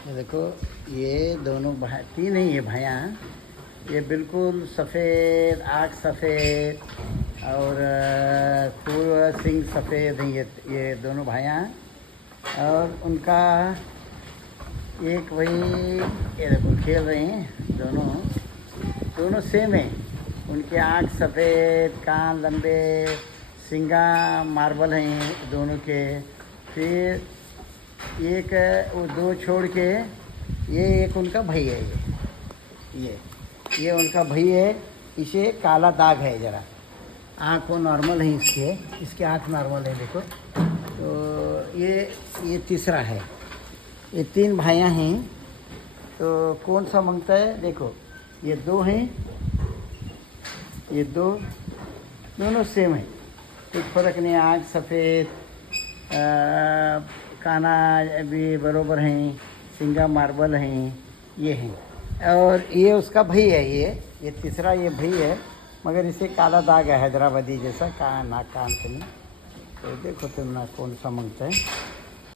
ये देखो, ये दोनों भाई, तीन ही ये भाइयाँ हैं। ये बिल्कुल सफ़ेद, आँख सफ़ेद और पूरा सिंग सफ़ेद हैं। ये दोनों भाइयाँ हैं और उनका एक वही, ये देखो खेल रहे हैं। दोनों सेम है। उनके आँख सफ़ेद, कान लंबे, सिंगा मार्बल हैं दोनों के। फिर एक वो दो छोड़ के ये एक उनका भाई है। ये उनका भाई है। इसे काला दाग है ज़रा। आँख वो नॉर्मल है इसके आँख नॉर्मल है देखो। तो ये तीसरा है। ये तीन भाइयाँ हैं। तो कौन सा मांगता है? देखो, ये दो हैं, ये दोनों सेम है, कुछ फ़र्क नहीं। आँख सफ़ेद, काना भी बरोबर हैं, सिंगा मार्बल हैं, ये हैं। और ये उसका भाई है। ये तीसरा ये भाई है, मगर इसे काला दाग है हैदराबादी जैसा, कान पे नहीं। तो देखो तुम ना कौन सा मांगता है।